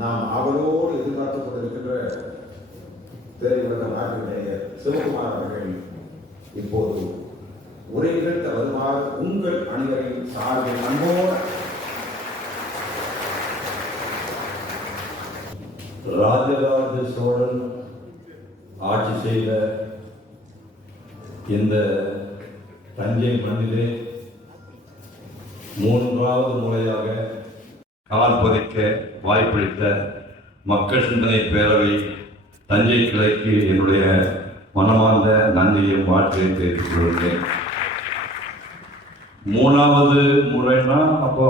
நாம் அவரோடு எதிர்பார்த்துக் கொண்டிருக்கின்ற திரையுலக நாட்டினுடைய சிவகுமார் அவர்கள் இப்போது உரை நிகழ்த்த வருமாறு உங்கள் அனைவரின் சார்பில் அன்போடு ராஜராஜ சோழன் ஆட்சி செய்த இந்த தஞ்சை மண்ணிலே மூன்றாவது முறையாக கால் பதிக்க வாய்ப்பளித்த மக்கள் சிந்தனை பேரவை தஞ்சை கிளைக்கு என்னுடைய மனமார்ந்த நன்றியும் வாழ்க்கையை தெரிவித்துக் கொள்கிறேன். மூணாவது முறைன்னா அப்போ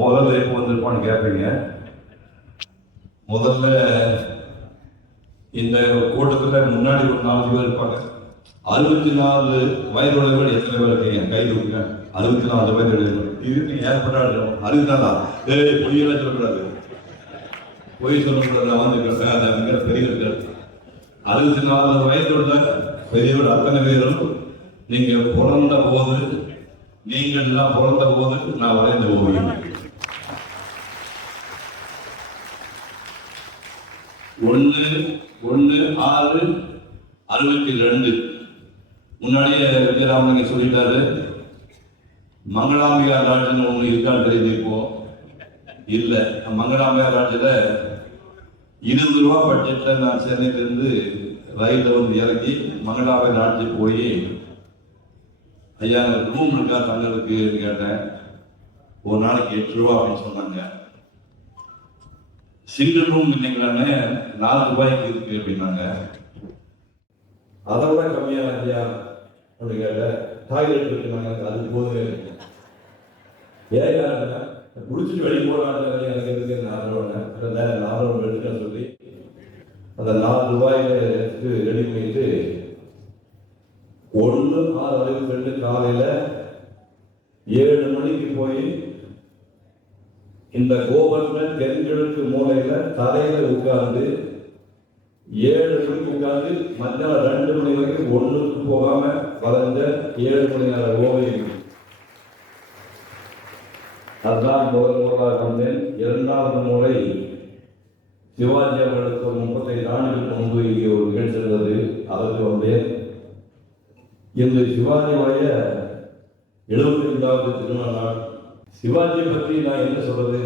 முதல்ல எப்போ வந்திருப்பான்னு கேட்பீங்க. முதல்ல இந்த கூட்டத்தில் முன்னாடி ஒரு 4 பேர் இருப்பாங்க. 64 வயதுள்ளவர்கள் எத்தனை பேர் இருக்கீங்க? கை தூக்குங்க. 64 வயது இதுக்கு ஏற்பட்டாடு 64 பொய்யெல்லாம் சொல்லக்கூடாது, பொய் சொல்லக்கூடாது. வந்து பெரியவர்கள் 64 வயதுள்ள பெரியவர்கள் அத்தனை பேரும் நீங்க பிறந்த போது, நீங்கள் எல்லாம் பிறந்த போது நான் வரைந்த ஓவியம். 1/6/62 முன்னாடியே விஜயராமலிங்க சொல்லிட்டாரு. மங்களாம்பிகா ராஜ்யன்னு ஒன்று இருக்கான்னு தெரிஞ்சுப்போம். இல்லை, மங்களாம்பிகா ராஜ்யில 20 ரூபா பட்ஜெட்ல நான் சென்னையிலேருந்து ரயிலில் வந்து இறங்கி மங்களாம்பிகா ராஜ்யம் போய், ஐயா ரூம் இருக்கா தங்களுக்கு கேட்டேன். ஒரு நாளைக்கு 8 ரூபா அப்படின்னு சொன்னாங்க. சிங்கிள் ரூம் இல்லைங்களானே 4 ரூபாய்க்கு இருக்கு அப்படின்னாங்க. அதை விட கம்மியான ஐயா அப்படின்னு கேட்ட டாய்லெட் இருக்குனாங்க. அது போதுமே ஏன் குடிச்சிட்டு வெளியே போகலான்னு எனக்கு இருக்கு 4 ரூபா எடுத்துன்னு சொல்லி அந்த 4 ரூபாயில எடுத்து ரெடி பண்ணிட்டு 1/6/62 காலையில 7 மணிக்கு போய் இந்த கோபுரத்துல தென்கிழக்கு மூலையில தலையில உட்கார்ந்து 7 மணிக்கு உட்கார்ந்து மத்தியானம் 2 மணி வரைக்கும் ஒண்ணுக்கு போகாம வளர்ந்த 7 மணி நேர ஓவியம். அதுதான் முதல் முறையாக வந்தேன். 2வது முறை சிவாஜி அவர்களுக்கு 35 ஆண்டுகளுக்கு முன்பு இங்கே ஒரு நிகழ்ச்சி இருந்தது, அதற்கு வந்தேன். இந்த சிவாஜியுடைய 75வது திருமண நாள். சிவாஜி பற்றி நான் என்ன சொல்றது?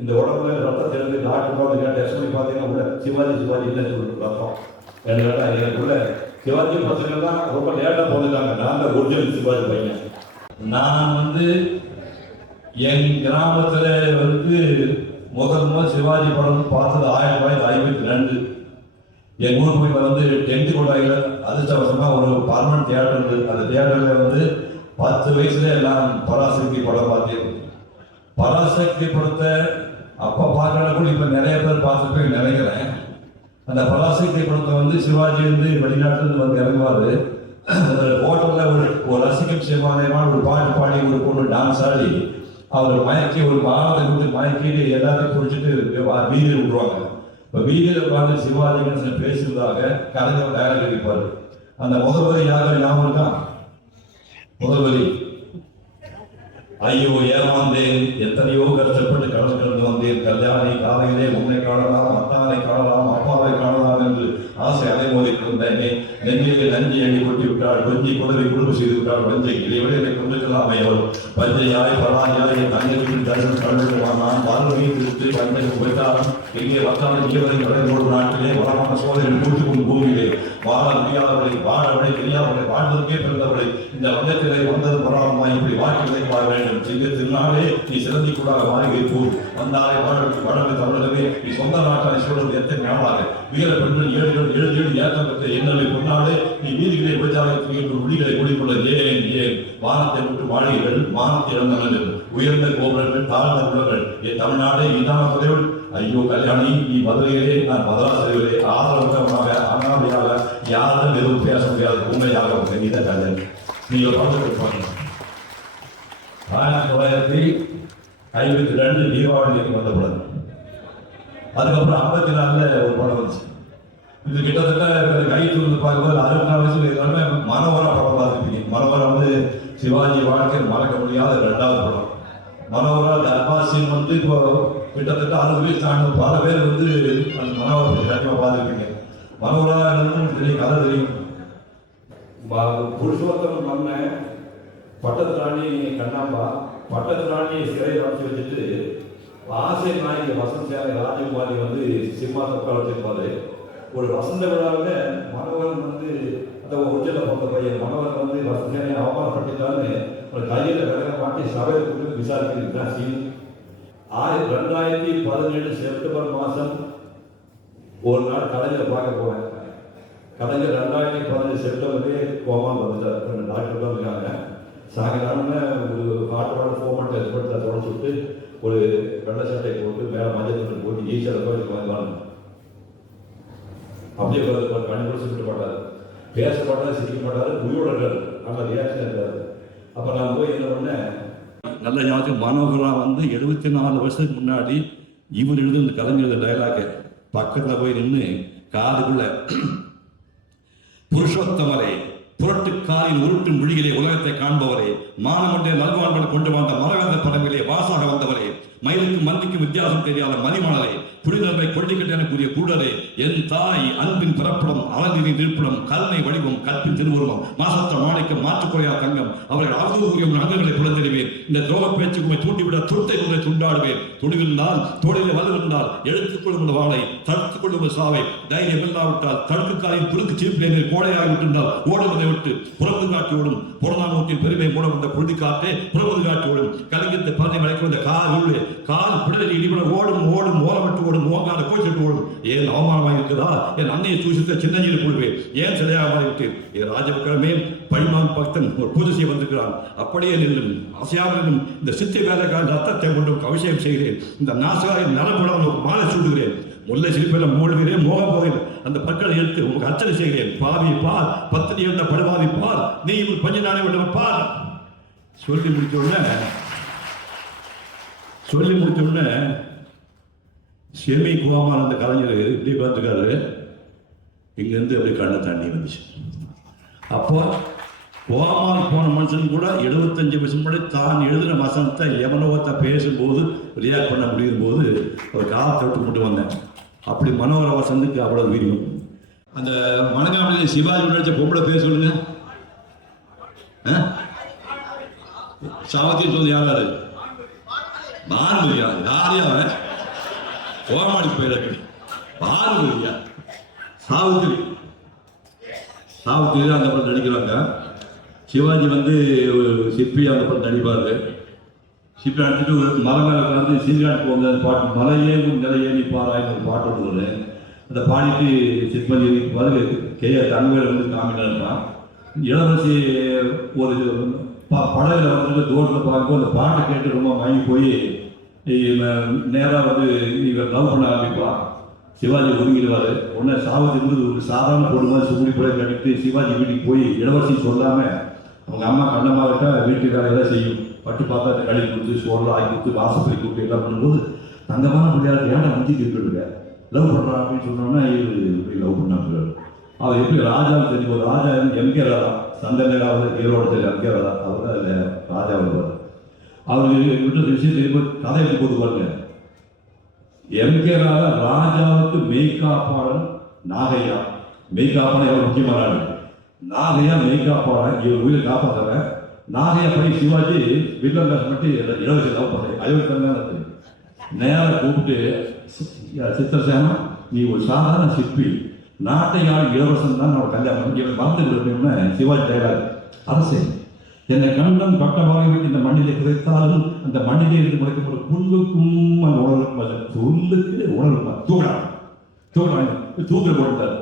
இந்த உடம்புல ரத்தம் தெரிந்து டாக்டர் டெஸ்ட் பண்ணி பார்த்தீங்கன்னா உள்ள சிவாஜி இல்லை சொல்லிட்டு ரத்தம் கேட்டா எனக்குள்ள சிவாஜி பசங்க தான் ரொம்ப லேட்டாக போந்துட்டாங்க. நான் தான் ஒரிஜினல் சிவாஜி பையன். நான் வந்து என் கிராமத்துல வந்து முதல் சிவாஜி படம் பார்த்தது 1952. என் ஊர் போய் வந்து டென்த் கொண்டாயில அதிர்ஷ்டவசமா ஒரு பர்மனன்ட் தியேட்டர் இருந்தது. அந்த தியேட்டர்ல வந்து 10 வயசுல எல்லாம் பராசக்தி படம் பார்த்தேன். பராசக்தி படத்தை அப்ப பார்க்கறத கூட இப்ப நிறைய பேர் பார்த்துட்டு நினைக்கிறேன். அந்த பராசக்தி படத்தை வந்து சிவாஜி வந்து வெளிநாட்டுல வந்து இறங்குவாரு. ஹோட்டல்ல ஒரு ரசிக்கும் சிவாலயமான ஒரு பாட்டு பாடி ஒரு பொண்ணு டான்ஸ் ஆடி அவர் மயக்கி ஒரு பாலத்தை கொடுத்து மயக்கிட்டு எல்லாத்தையும் குடிச்சிட்டு வீதியில் விட்டுருவாங்க. இப்போ வீதியில் உட்காந்து சிவாஜி கணேசன் பேசுவதாக கலைஞர் டயலாக் இருப்பாரு. அந்த முதல் வரி யாரும் ஞாபகம் இருக்கா? முதல் வரி, ஐயோ ஏமாந்தேன், எத்தனையோ கஷ்டப்பட்டு கடல் கடந்து வந்தேன், கல்யாணி காலையிலே உன்னை காணலாம், அத்தானை காணலாம், அப்பாவை காணலாம் என்று ஆசை அலைமோதி கொண்டேனே. நெஞ்சிலே நஞ்சி எண்ணி கொட்டி விட்டாள், கொஞ்சி குதவி குடும்பம் செய்து விட்டாள், வஞ்சை இதைவிட என்னை கொண்டிருக்கலாமே அவள் பஞ்சையாய் பராயாய் தண்ணீருக்கு தரிசனம் கண்டுவானான். வாழ்வை திருத்து கண்ணை போய்த்தான் எங்கே வந்தாலும் ஈவரை வளைவோடு நாட்டிலே வளமான சோதனை கூட்டுக்கும் பூமியிலே வாழ முடியாதவளை வாழவளை தெரியாதவளை வாழ்வதற்கே பிறந்தவளை இந்த வந்தத்திலே வந்தது பராமமாய் இப்படி வாழ்க்கையை வாழ வேண்டும். சிங்க திருநாளே நீ சிறந்தி கூடாக வாழ்கை கூர் வந்தாலே வளர்ந்து தமிழகமே நீ சொந்த நாட்டாரை சொல்வது எத்தனை நாளாக வீர பெண்கள் 7 ஏற்றம் பெற்ற எண்ணலை பொன்னாலே நீ வீதிகளை விபச்சாரத்தில் முடிகளை கூடிக்கொள்ள ஏன் வானத்தை விட்டு வாழிகள் வானத்தை இழந்தவர்கள் உயர்ந்த கோபுரங்கள் தாழ்ந்த உள்ளவர்கள் என் தமிழ்நாடே இதான தலைவன். ஐயோ கல்யாணி நீ மதுரையிலே நான் மதுராசிரியர்களே ஆதரவற்றவனாக அனாதையாக யாரும் எதுவும் பேச முடியாது உண்மையாக இத கல்யாணி நீங்கள் பார்த்துருப்பாங்க. 1952 தீபாவளிக்கு வந்த படம். அதுக்கப்புறம் 54 ஒரு படம் வந்துச்சு. இது கிட்டத்தட்ட கைத்தூர்ந்து பார்க்கும்போது 64 வயசுல எல்லாமே மனோகரா படம் பார்த்துருப்பீங்க. மனோகரா வந்து சிவாஜி வாழ்க்கையில் மறக்க முடியாத 2வது படம். மனோகரா அப்பாசின் வந்து இப்போ கிட்டத்தட்ட 60 வயசு தாண்டி பல பேர் வந்து அந்த மனோகரத்தை கண்டிப்பாக பார்த்துருப்பீங்க. மனோகரா என்னன்னு தெரியும், கதை தெரியும். புருஷோத்தம் பண்ண பட்டத்து ராணி கண்ணாம்பா, பட்டத்து ராணி சிறை அடைச்சி வச்சுட்டு ஆசை நாயகி வசந்த சேனை ராஜகுமாரி வந்து சிம்மாசனம் உட்கார வச்சிருப்பாரு. ஒரு வசந்த விழாவில் மனோகரன் வந்து அந்த ஒரிஜினல் பிறந்த பையன் மனோகரன் வந்து வசந்த சேனையை அவமானப்பட்டுட்டான்னு ஒரு கையில் விலக மாட்டி சபையில் கூட்டு விசாரிக்கிறான் சீன். 2017 செப்டம்பர் மாதம் ஒரு நாள் கலைஞர் பார்க்க போனேன். கலைஞர் 2015 செப்டம்பர்லேயே கோமான்னு வந்துட்டார். டாக்டர் தான் இருக்காங்க. சாயங்காலம்னா ஒரு ஹார்ட் ஃபோமெண்ட் எக்ஸ்பர்ட் அதை உடச்சுட்டு ஒரு வெள்ளை சட்டை போட்டு மேலே மஞ்சள் தண்ணி போட்டு ஈஸியாக கோயிலுக்கு வாங்க அப்படியே கண்ணு கூட சுட்டு மாட்டார், பேச மாட்டார், சிரிக்க மாட்டார், உயிரோட நல்ல ரியாக்ஷன் இருக்காது. அப்போ நான் போய் என்ன பண்ணேன், நல்ல ஞாபகம் மனோகரா வந்து 74 வருஷத்துக்கு முன்னாடி இவர் எழுது இந்த கலைஞர் டைலாக் பக்கத்தில் போய் நின்று காதுக்குள்ள புருஷோத்தமரே, புரட்டுக்காரின் உருட்டும் விழிகளே, உலகத்தை காண்பவரே, மானமண்டே நல்வாழ்வில் கொண்டு வந்த மரகந்த பறவைகளே, வாசாக வந்தவரே, மயிலுக்கும் மந்திக்கும் வித்தியாசம் தெரியாத மதிமணலை, புரிதலை கொள்ளிக்கட்டு எனக்குரிய கூடரே, என் தாய் அன்பின் பிறப்பிடம், அழகினின் இருப்பிடம், கருணை வடிவம், கற்பின் திருவுருவம், மாசற்ற மாணிக்கம், மாற்றுக்குறையா தங்கம், அவர்கள் அவதூறிய அங்கங்களை புலந்தெறிவேன். இந்த துரோக பேச்சுக்குமை தூண்டிவிட துருத்தை கொண்டை துண்டாடுவேன். துணிவிருந்தால் தோழிலே வலுவிருந்தால் எடுத்துக் கொள்ளும் வாளை, தடுத்துக் கொள்ளும் சாவை, தைரியம் இல்லாவிட்டால் தடுக்குக்காரின் குறுக்கு சீப்பிலே கோடையாகிவிட்டிருந்தால் ஓடுவதை விட்டு புறம்பு காட்டி ஓடும். புறநானூற்றின் பெருமை மூட வந்த பொழுது காற்றே புறம்பு காட்டி ஓடும். கலிங்கத்தை பறனை மலைக்க வந்த கால் பிடலில் இடிபட ஓடும் ஓடும் ஓலமிட்டு ஓடும் ஓங்காத கோச்சிட்டு ஓடும். ஏன் அவமானமாக இருக்குதா? என் அன்னையை தூசித்த சின்னஞ்சியில் கொள்வேன். ஏன் சிலையாக இருக்கு? என் ராஜபுக்கிரமே பழிமான் பக்தன் ஒரு பூஜை செய்ய வந்திருக்கிறான். அப்படியே நின்றும் அசையாமலும் இந்த சித்தை வேலைக்கான ரத்தத்தை கொண்டும் அபிஷேகம் செய்கிறேன். இந்த நாசகாரின் நலமுடன் மாலை சூடுகிறேன். முல்லை சிரிப்பில் மூழ்கிறேன், மோக போகிறேன். அந்த பற்களை எடுத்து உங்களுக்கு அர்ச்சனை செய்கிறேன். பாவி பார், பத்தினி இருந்த படுவாவி பார், நீ இவர் பஞ்ச நாணய விட பார். சொல்லி முடிச்ச உடனே செமி குவாமான அந்த கலைஞர் இப்படி பார்த்துக்காரு. இங்கேருந்து அப்படியே கண்ணை தண்ணி வந்துச்சு. அப்போ கோமால் போன மனுஷன் கூட 75 வருஷம் முன்னாடி தான் எழுதின வசனத்தை எவனோத்த பேசும்போது ரியாக்ட் பண்ண முடியும் போது ஒரு காலத்தை விட்டு கொண்டு வந்தேன். அப்படி மனோகர வசந்துக்கு அவ்வளோ வீரியம். அந்த மனங்காமலையில் சிவாஜி நடிச்ச பொம்பளை பேர் சொல்லுங்க. சாவத்தின்னு சொல்லி யாராரு? பானுமதியா? யாரையா? கோமாளி போயிடக்கு பானுமதியா? சாவித்திரி அந்த படம் நடிக்கிறாங்க. சிவாஜி வந்து சிற்பி அந்த படம் நடிப்பாரு. சிப்பி அடிச்சுட்டு ஒரு மரம் மேலே உட்காந்து சீர்காட்டு போங்க பாட்டு, மலையே நிலையே நீ பாராயின்னு ஒரு பாட்டு ஒன்று. அந்த பாடிட்டு சிற்பதி பிறகு தங்கவேல் வந்து காமினா இருப்பான். இளவரசி ஒரு படகுல வந்து தோட்டத்தில் பார்க்கும்போது அந்த பாட்டை கேட்டு ரொம்ப வாங்கி போய் நேராக வந்து இவர் லவ் பண்ண ஆரம்பிப்பான். சிவாஜி ஒதுங்கிடுவார். உடனே சாவதி வந்து ஒரு சாதாரண பொண்ணு சுகுடி கூட கட்டிட்டு சிவாஜி வீட்டுக்கு போய் இளவரசி சொல்லாமல் அவங்க அம்மா கண்ணம்மாக்கிட்ட வீட்டுக்கார எல்லாம் செய்யும். பட்டு பார்த்தா அந்த கழி கொடுத்து சோறுலாம் ஆக்கி கொடுத்து வாசப்படி கூப்பிட்டு எல்லாம் பண்ணும்போது தங்கமான முடியாது ஏன்னா நஞ்சிட்டு இருக்க லவ் பண்ணுறான் அப்படின்னு சொன்னோன்னா இவர் லவ் பண்ணாங்க. அவர் எப்படி ராஜாவும் தெரிஞ்சு ஒரு ராஜா எம்கே ராதா சந்தனகாவில் ஈரோடு தெரியும் எம்கே ராதா அவர் தான் அதில் ராஜா வருவார். அவருக்கு விட்டு விஷயம் தெரியும்போது கதை எப்படி போட்டு பாருங்க. எம்கே ராதா ராஜாவுக்கு மெய்காப்பாளன் நாகையா. மெய்காப்பாளன் எவ்வளோ முக்கியமான ஆள். நாகையா மெய்காப்பாளன் இவர் உயிரை காப்பாற்றுறேன். நாகையா போய் சிவாஜி வில்லன் பேச மட்டும் இளவரசி லவ் பண்ணுறேன். அயோத்தி நேராக கூப்பிட்டு சித்திரசேனா நீ ஒரு சாதாரண சிற்பி, நாட்டை ஆள் இளவரசன் தான் நான் கல்யாணம் இவன் மறந்து விடுறேன்னு சிவாஜி டைலாக். அரசே என்னை கண்டம் கட்டமாக இந்த மண்ணிலே குறைத்தாலும் அந்த மண்ணிலே இருந்து முறைக்கும் ஒரு புல்லுக்கும் அந்த உணர்வு புல்லுக்கு உணர்வு தூக்கில் போட்டார்.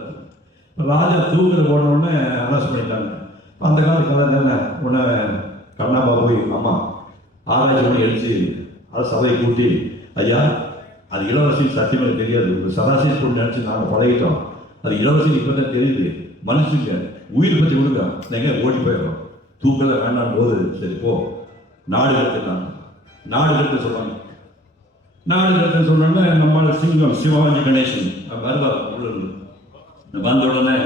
ராஜா தூக்கில் போன உடனே அரெஸ்ட் பண்ணிட்டாங்க. அந்த காலத்து கதை தானே. உடனே கண்ணாம்பா போய் அம்மா ஆராய்ச்சி பண்ணி எழுச்சி அதை சபையை கூட்டி ஐயா அது இளவரசின் சத்தியமாக தெரியாது, ஒரு சராசரி பொண்ணு நினச்சி நாங்கள் பழகிட்டோம். அது இளவரசி இப்போ தான் தெரியுது, மனுஷங்க உயிர் பற்றி விடுங்க நீங்கள் ஓடி போயிடும். தூக்கலை வேண்டாம் போது சரி போ நாடு கடத்திட்டாங்க. நாடு கடத்த சொல்கிறாங்க. நாடு கடத்த சொன்னோன்னே நம்மளோட சிங்கம் சிவாஜி கணேசன் வருவார். வந்த உடனே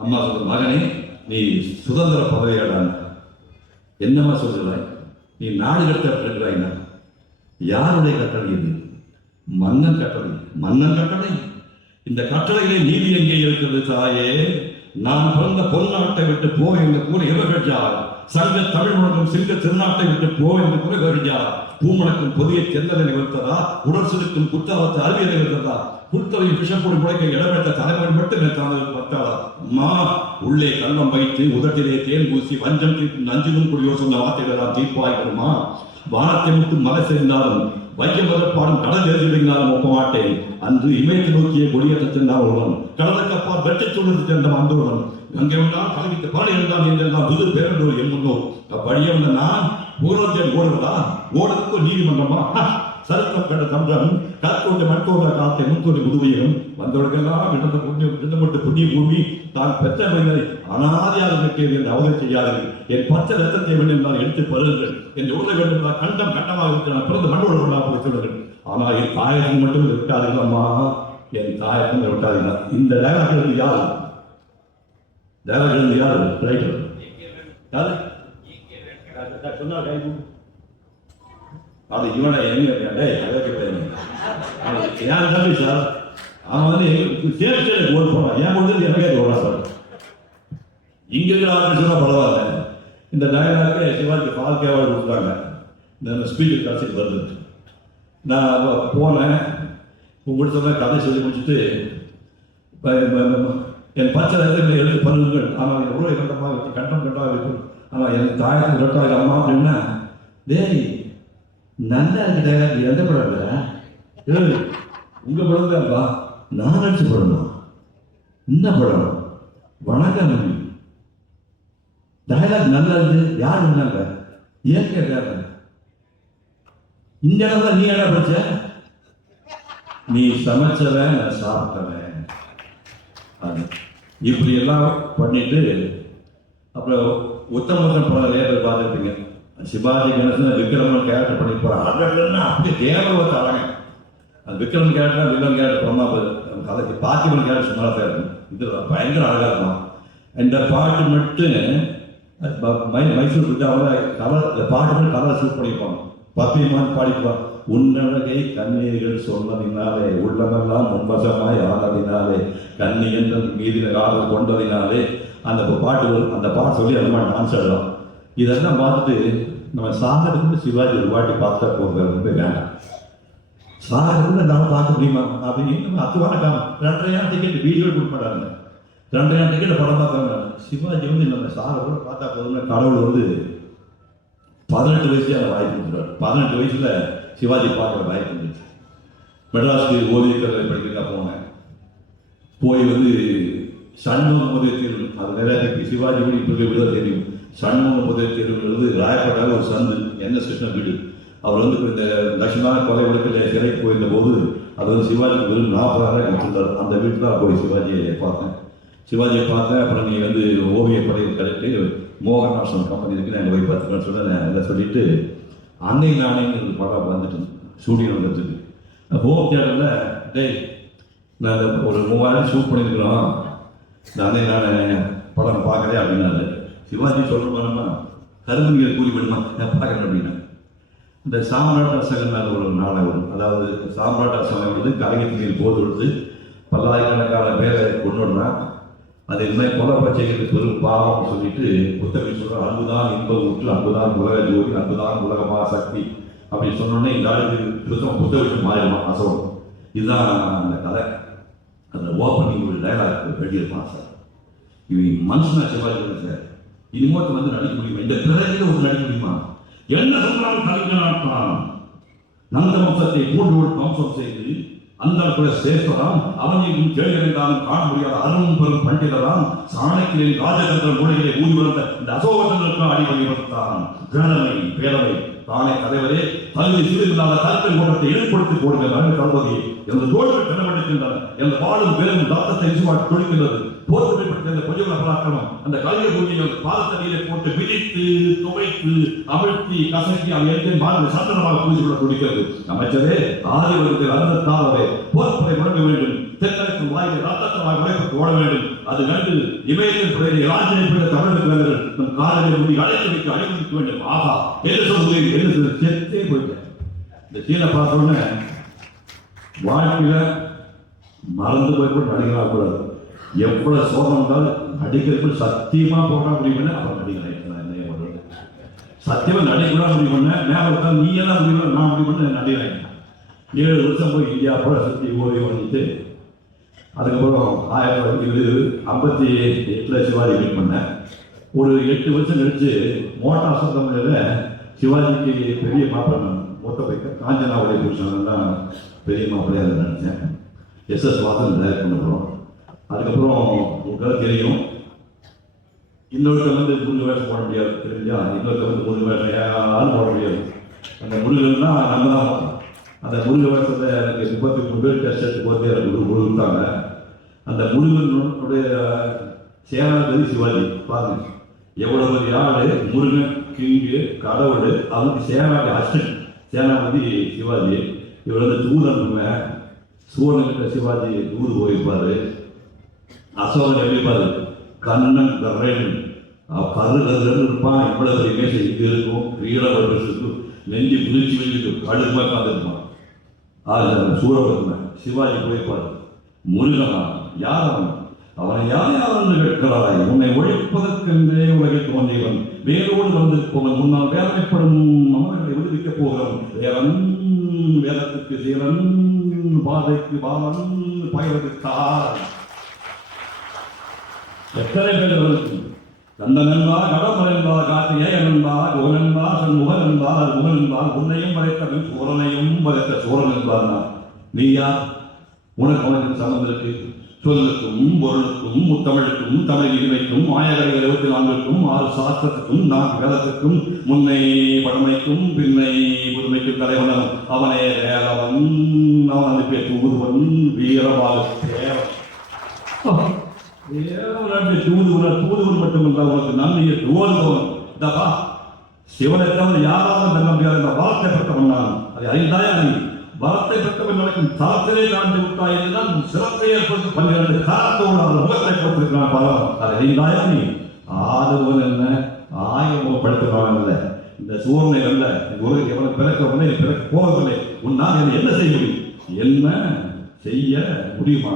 அம்மா சொல்ற மகனே நீ சுதந்திர பதவியாடான என்னம்மா சொல்கிறாய், நீ நாடு கடத்த இருக்கிறாய்னா யாருடைய கட்டளை இது? மன்னன் கட்டளை. மன்னன் கட்டளை. இந்த கட்டளையிலே நீதி எங்கே இருக்கிறது தாயே? நான் பிறந்த பொன்னாட்டை விட்டு போ என்று கூற இவர்கள் யார்? சங்க தமிழ் முழக்கம் சிங்க திருநாட்டை விட்டு போ என்று கூற இவர்கள் யார்? பூமுழக்கும் புதிய தென்னலை நிகழ்த்ததா? உடற்சிருக்கும் குத்தாவத்து அறிவியலை நிகழ்த்ததா? புத்தவையும் பிஷப்போடு முளைக்க இடம்பெற்ற தலைவன் மட்டும் பத்தாளா? அம்மா, உள்ளே கள்ளம் வைத்து உதட்டிலே தேன் பூசி வஞ்சம் நஞ்சிலும் குடியோ சொன்ன வார்த்தைகள் தீர்ப்பாய்ப்படுமா? வானத்தை மட்டும் மலை சேர்ந்தாலும் வைக்க மதப்பாடும் கடல் எழுதினாலும் ஒப்ப மாட்டேன். அன்று இமயத்தை நோக்கிய கொடியேற்றத்தின் ஒருவன், கடலுக்கப்பால் வெற்றி சொல்லுறது சென்ற அந்தோடன், அங்கே வந்தால் கலவித்த பாடி இருந்தான் என்றெல்லாம் புது பேரண்டோர் என் முன்னோ அப்படியே வந்த நான் ஊரோஜன் ஓடுவதா? ஓடுறதுக்கு நீதிமன்றமா? சரித்திரம் கண்ட தமிழன் கற்கொண்ட மற்றொரு காலத்தை முன்தோடி புதுவையும் வந்தவர்களுக்கெல்லாம் இடம்பட்டு புண்ணிய பூமி தான் பெற்ற மனிதரை அனாதையாக இருக்கிறது என்று அவரை செய்யாதீர்கள். என் பச்சை ரத்தத்தை வேண்டால் எடுத்து பருங்கள் என்று உள்ள வேண்டும். கண்டம் கண்டமாக இருக்கிற பிறந்த மண்ணோடு சொல்லுங்கள். ஆனால் என் தாயகம் மட்டும் விட்டார்கள். அம்மா, என் தாயகம் விட்டார்கள். இந்த டயலாக் யாரு? டயலாக் யாரு? ரைட்டர் யாரு? சொன்னா அது இவனை எங்க யார் தம்பி சார்? அவன் வந்து சேர்த்து ஓடு போனான். ஏன் போது எனக்கே ஓடாது. இங்க இருக்கிற ஆர்டிஸ்டா பரவாயில்ல. இந்த டயலாக்கு சிவாஜி பால்கே அவார்டு கொடுத்தாங்க. இந்த ஸ்பீக்கர் காட்சிக்கு வருது. நான் போனேன். முடிச்சோன்னா கதை சொல்லி முடிச்சுட்டு என் பச்சை எழுதி பண்ணுங்கள். ஆனால் எவ்வளோ கண்டமாக இருக்கு, கண்டம் கண்டாக இருக்கும். ஆனால் என் தாயத்துக்கு கட்டாக அம்மா அப்படின்னா, டேய் நல்லா இருக்கிட்ட எந்த படம் இல்லை உங்க படம் தான்ப்பா, நான் நடிச்ச படம் தான். இந்த படம் வணக்கம் டயலாக் நல்லா இருக்கு. யார் இருந்தாங்க? ஏன் கேட்டாங்க? இந்த இடத்துல நீ என்ன படிச்ச? நீ சமைச்சவன், நான் சாப்பிட்டவன். அது இப்படி எல்லாம் பண்ணிட்டு அப்புறம் உத்தமத்தன் படம் லேபர் பார்த்துருப்பீங்க. சிவாஜி கணேசன் விக்ரமன் கேரக்டர் பண்ணிருப்பாரு. அப்படியே தேவத்தை அழகன். அந்த விக்ரமன் கேரக்டர் வில்லன் கேரக்டர் பிரமா கதைக்கு பார்த்திபன் கேரக்டர் சுமாராக தான் இருக்கும். இது பயங்கர அழகாக இருக்கும். இந்த பாட்டு மட்டும் மைசூர் பிரிட்டாவில் கலர், இந்த பாட்டு மட்டும் கலர் ஷூட் பண்ணியிருப்பாங்க. பத்தியமான் பாடிப்பான். உன்னழகை கண்ணீர்கள் சொன்னதினாலே உள்ளமெல்லாம் முன்பசமாய் ஆனதினாலே கண்ணி என்ற மீதின காதல் கொண்டதினாலே அந்த பாட்டு சொல்லி அந்த மாதிரி டான்ஸ் ஆடலாம். இதெல்லாம் பார்த்துட்டு நம்ம சாகருக்கு சிவாஜி ஒரு வாட்டி பார்த்தா போகிறது ரொம்ப வேண்டாம். சாகருக்கு நான் பார்க்க முடியுமா அப்படின்னு நம்ம அத்துவான காலம் 2,500 டிக்கெட் வீடியோ கொடுக்க மாட்டாங்க. 2,500 டிக்கெட் படம் பார்க்காங்க. சிவாஜி வந்து நம்ம சாகரோட பார்த்தா போதும்னா கடவுள் வந்து 18 வயசுல அதை வாய்ப்பு கொடுத்துருவார். 18 வயசுல சிவாஜி பார்க்குற வாய்ப்பு இருந்துச்சு. மெட்ராஸுக்கு ஓவியக்கலை படிக்கிறதா போனேன். போய் வந்து சண்முகம் முதல் தேர்வு, அது நிறைய சிவாஜி கூட இப்போ விட தெரியும். சண்முகம் முதல் தேர்வுங்கிறது ராயப்பட்டால ஒரு சந்து என்எஸ் கிருஷ்ணன் வீடு. அவர் வந்து இந்த லட்சுமண கொலை வழக்கில் சிறைக்கு போயிருந்த போது அது வந்து சிவாஜிக்கு வெறும் 40,000 கொடுத்துருந்தார். அந்த வீட்டில் தான் போய் சிவாஜியை பார்த்தேன். அப்புறம் நீ வந்து ஓவிய படையை கரெக்டு மோகனாசன் கம்பெனி இருக்கு, நான் போய் பார்த்துக்கன்னு சொன்னேன். அதை சொல்லிட்டு அன்னை நானேன்னு படம் வந்துட்டு ஸ்டூடியோ வந்துட்டு ஹோம் தியேட்டரில் டேய் நான் ஒரு 3000 ஷூட் பண்ணியிருக்கிறோம், நானே படம் பார்க்குறேன் அப்படின்னாரு. சிவாஜி சொல்லணுமா கரும்புங்கிற கூலி வேணுமா நான் பார்க்குறேன் அப்படின்னா. இந்த சாம்ராட் அசகன் ஒரு நாடகம், அதாவது சாம்ராட் அசகன் வந்து கலைஞர் போது கொடுத்து பல்லாயிரக்கணக்கான பேரை கொண்டுனா அது இனிமேல் கொலை பச்சைகளுக்கு பெரும் பாவம் சொல்லிட்டு புத்தகம் சொல்கிற அன்புதான் இன்ப ஊற்று, அன்புதான் உலக ஜோதி, அன்புதான் உலகமா சக்தி அப்படி சொன்னோன்னே இந்த ஆளுக்கு புத்தகம் மாறிடுமா அசோகம். இதுதான் அந்த கதை. அந்த ஓப்பனிங் ஒரு டைலாக் வெளியிருப்பான் சார். இவங்க மனுஷனா சிவாஜி சார் இனிமோட்டு வந்து நடிக்க முடியுமா? இந்த பிறகு ஒரு நடிக்க முடியுமா? என்ன சொன்னாலும் கலைஞனாட்டான் நந்த வம்சத்தை பூண்டு வம்சம் செய்து அந்த கூட சேஸ்வராம் அவனையும் கேள்வியறிந்தாலும் காண முடியாத அருணும் பெரும் பண்டிதராம் சாணக்கியின் ராஜதந்திர மொழிகளை ஊதி வளர்ந்த இந்த அசோகத்திற்கு அடிப்படை வளர்த்தான். பேரவை தானே தலைவரே தகுதி சீரில்லாத கருத்தை ஓட்டத்தை ஏற்படுத்தி போடுகிறார் தளபதி எந்த தோல்வி கனவெடுக்கின்றன எந்த வாழும் பெரும் தாத்தத்தை விசுவாட்டி தொழில்கிறது. போர்க்கப்பட்ட கொஞ்சம் பராக்கிரமம் அந்த கலைஞர் பூமியை பாதத்தடியிலே போட்டு விதித்து துவைத்து அமிழ்த்தி கசக்கி அவர்களுக்கு மாநில சாசனமாக புரிந்து கொள்ள துடிக்கிறது. அமைச்சரே ஆதிவரத்தில் அந்தத்தாரே போர்ப்படை முடங்க வேண்டும், தெற்கிழக்கு வாயில் ரத்தத்தமாக உழைப்புக்கு ஓட வேண்டும். அது கண்டு இமயத்தின் பிறகு ராஜனை பிற தமிழக நம் காலையில் முடி அழைத்து வைக்க அழைத்து வேண்டும். ஆகா என்ன சொல்லுங்க என்ன செத்தே போயிட்டேன். இந்த சீனை பார்த்தோன்னே வாழ்க்கையில் மறந்து போய் கூட நடிகராகக்கூடாது. எவ்வளோ சோகம் இருந்தாலும் நடிக்கிறதுக்கு சத்தியமாக போட முடியும் பண்ண அப்புறம் நடிக்கிறேன். என்ன பண்ணுறது, சத்தியமாக நடிக்கலாம் முடிவு பண்ணேன். மேலே இருக்கா நீ எல்லாம் முடிவு நான் முடிவு பண்ண நடிக்கிறேன். 7 வருஷம் போய் இந்தியா போல சுற்றி ஓய்வு பண்ணிட்டு அதுக்கப்புறம் 1958 சிவாஜி மீட் பண்ணேன். ஒரு 8 வருஷம் கழிச்சு மோட்டார் சத்தமில் சிவாஜிக்கு பெரிய மாப்பிள்ளை மொத்த பைக்க காஞ்சனாவுடைய புருஷன் தான் பெரிய மாப்பிள்ளையாக நினச்சேன். எஸ்எஸ் வாசன் டைரக்ட் பண்ணுறோம். அதுக்கப்புறம் உங்களுக்கு தெரியும், இன்னொருத்தர் வந்து 3 வேஷம் போட முடியாது தெரிஞ்சா, இன்னொருத்தர் வந்து 3 வேஷம் யாரும் போட முடியாது. அந்த முருகன் தான் நம்ம தான். அந்த முருகன் வேஷத்தை எனக்கு 33 பேர் டெஸ்ட் போட்டு எனக்கு கொடுத்தாங்க. அந்த முருகனுடைய சேனாதிபதி சிவாஜி பாருங்க, எவ்வளோ பெரிய ஆள். முருகன் கிங்கு கடவுள், அவனுக்கு சேனாபதி சிவாஜி. இவர் வந்து தூதன், சூரன்கிட்ட சிவாஜி தூது போயிருப்பாரு. அசோகன் எப்படிப்பாரு, கண்ணன் கர்றன் கருகருன்னு இருப்பான். இவ்வளவு பெரிய மேசை இங்கே இருக்கும், கிரீடம் நெஞ்சு குதிச்சு வச்சுட்டு கடுமை காத்திருப்பான். சூரபத்மன் சிவாஜி போயிருப்பார். முருகனா யார் அவனை யார் கேட்கிறாய், உன்னை ஒழிப்பதற்கென்றே உலகில் தோன்றியவன், வேரோடு வந்திருப்பவன், முன்னால் வேதனைப்படும் மன்னர்களை விடுவிக்கப் போகிறவன், வேறன் வேதத்துக்கு சீரன், பாதைக்கு பாலன், பயவதற்கார். எத்தனை பேர் கந்தன் என்பார், கடம்பர் என்பார், கார்த்திகேயன் என்பார், கோன் என்பார், சண்முகன் என்பார், முகன் என்பார், உன்னையும் வரைத்தவன் சூரனையும் வரைத்த சூரன் என்பார். நீ யார்? உனக்கு அவனுக்கு சம்பந்தம் இருக்கு. சொல்லுக்கும் பொருளுக்கும் முத்தமிழுக்கும் தமிழ் இனிமைக்கும் மாயகர்கள் 24க்கும் 6 சாஸ்திரத்துக்கும் 4 வேதத்துக்கும் முன்னை பழமைக்கும் பின்னை புதுமைக்கும் தலைவனும் அவனே வேலவன். அவன் அனுப்பிய தூதுவன் வீரபாக தூதுவன் மட்டுமல்ல, உனக்கு நன்மையை தோதுவன். இந்தப்பா சிவனை தவிர யாராலும் தங்க முடியாது என்ற வார்த்தை பெற்றவன் நான். அதை அறிந்தாயா நீ? வரத்தை பெற்றவன் நடக்கும் தளத்திலே தாண்டி விட்டாய் என்றுதான் சிறப்பை ஏற்படுத்தி 12 காலத்தோடு அவர் முகத்தை கொடுத்திருக்கிறான். பலம் அதை அறிந்தாயா நீ? ஆதவன் என்ன ஆயமுகப்படுத்துவான் அல்ல, இந்த சூழ்நிலை அல்ல. உலகில் எவனை பிறக்கவில்லை, பிறக்க போவதில்லை. உன்னால் என்ன செய்ய முடியும்? என்ன செய்ய முடியுமா?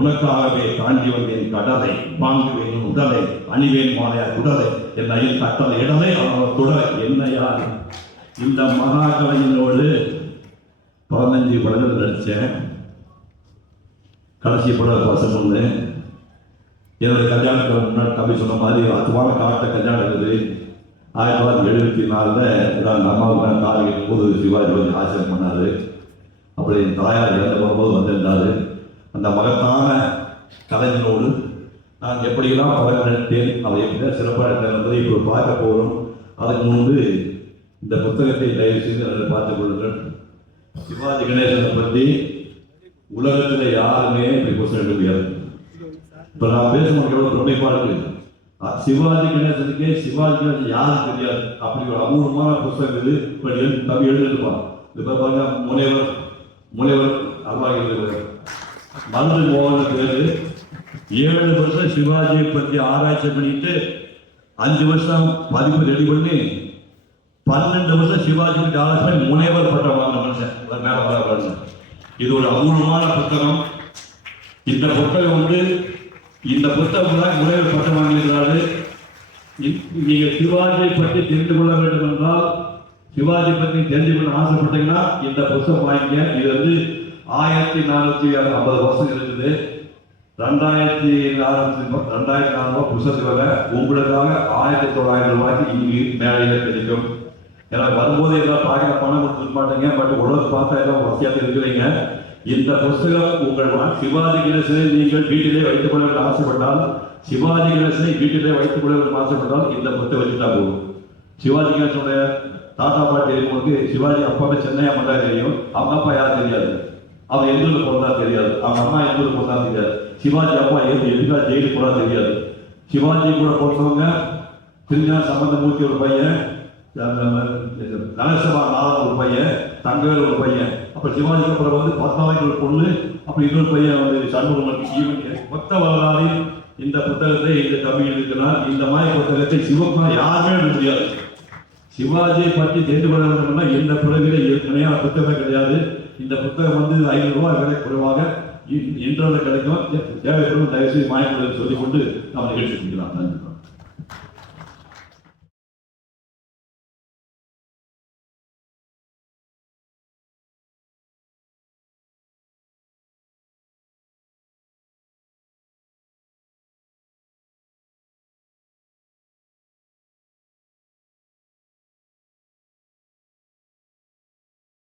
உனக்காகவே தாண்டி வந்தேன் கடலை, வாங்குவேன் உடலை, அணிவேன் மாலையா குடலை, என் அயில் கட்டளை இடலை அவன் தொடரை. என்ன யார்? இந்த மகாகலையினோடு 15 படங்கள் நடித்தேன். கடைசி படம் வசம் ஒன்று. என்னுடைய கல்யாணத்துக்கு முன்னாடி தம்பி சொன்ன மாதிரி அதுவான காட்ட கல்யாணம் இருக்குது. 1974 நான் அம்மாவுக்கு கார் போது சிவாஜி வந்து ஆசிரியம் பண்ணார். அப்படி என் தாயார் இறந்து போகும்போது வந்திருந்தார். அந்த மகத்தான கலைஞனோடு நான் எப்படியெல்லாம் படம் நடித்தேன், அதை எப்படிதான் சிறப்பாக நடித்தேன் என்பதை இப்போ பார்க்க போகிறோம். அதுக்கு முன்பு இந்த புத்தகத்தை தயவு செய்து பார்த்துக் கொள்ளுங்கள். சிவாஜி கணேசனை பற்றி உலகத்தில் யாருமே இப்படி கொஸ்டின் எடுக்க முடியாது. இப்போ நான் பேசும்போது எவ்வளோ பிரமிப்பாக இருக்கு. சிவாஜி கணேசனுக்கே சிவாஜி கணேசன் யாரும் தெரியாது. அப்படி ஒரு அபூர்வமான புத்தகம் இது. இப்போ தம்பி எழுதிருப்பான். இப்போ பாருங்க, முனைவர் அருவாகிருந்தவர் மருந்து மோகன பேரு. 7 வருஷம் சிவாஜியை பற்றி ஆராய்ச்சி பண்ணிட்டு 5 வருஷம் பதிப்பு ரெடி பண்ணி 12 வருஷம் சிவாஜி பற்றி ஆராய்ச்சி முனைவர் பட்டம் வாங்கின மனுஷன் மேல வர. இது ஒரு அபூர்வமான புத்தகம். இந்த புத்தகம் தான் முனைவர் பட்டம் வாங்கியிருக்கிறாரு. நீங்க சிவாஜியை பற்றி தெரிந்து கொள்ள வேண்டும் என்றால், சிவாஜி பற்றி தெரிந்து கொள்ள ஆசைப்பட்டீங்கன்னா இந்த புத்தகம் வாங்கிக்க. இது வந்து 1450 வருஷம் இருக்குது. 2400 புத்தகத்தில் உங்களுக்காக 1900 ரூபாய்க்கு இங்கு மேலேயே கிடைக்கும். ஏன்னா வரும்போது எல்லாம் பாக்கெட் பணம் கொடுத்துக்க மாட்டேங்க, பட் உடம்பு பார்த்தா எல்லாம் வசதியாக இருக்கிறீங்க. இந்த புத்தகம் உங்கள் சிவாஜி கணேசனை நீங்கள் வீட்டிலே வைத்துக் கொள்ள வேண்டும் ஆசைப்பட்டால், சிவாஜி கணேசனை வீட்டிலே வைத்துக் கொள்ள வேண்டும் ஆசைப்பட்டால் இந்த புத்தகம் வச்சுட்டா போகும். சிவாஜி கணேசனுடைய தாத்தா பாட்டி இருக்கவங்களுக்கு சிவாஜி அப்பாவே சென்னை அம்மா தான் தெரியும். அவங்க அப்பா யாரும் தெரியாது. அவன் எந்தூர் போனா தெரியாது. அவங்க அம்மா எந்தூர் போனா தெரியாது. சிவாஜி அப்பா எதுக்காக ஜெயிலுக்கு போனா தெரியாது. சிவாஜி கூட போட்டவங்க திருஞான சம்பந்தமூர்த்தி ஒரு பையன், கணேசபா நாதன் ஒரு பையன், தங்கவேல் ஒரு பையன். அப்புறம் சிவாஜிக்கு அப்புறம் வந்து பத்மாவதி ஒரு பொண்ணு, அப்புறம் இன்னொரு பையன் வந்து சண்முகம். மொத்த வரலாறில் இந்த புத்தகத்தை இந்த தம்பி இருக்கிறார். இந்த மாதிரி புத்தகத்தை சிவகுமார் யாருமே எழுத முடியாது. சிவாஜியை பற்றி தெரிந்து கொள்ள வேண்டும்னா இந்த பிறவில இணையான புத்தகம் கிடையாது. இந்த புத்தகம் வந்து 500 ரூபாய் விலை குறைவாக இன்டர்நெட் கிடைக்கும். தேவைப்படும் தயவுசெய்து வாங்கிக் சொல்லிக்கொண்டு நாம் நிகழ்ச்சி முடிக்கலாம். நன்றி.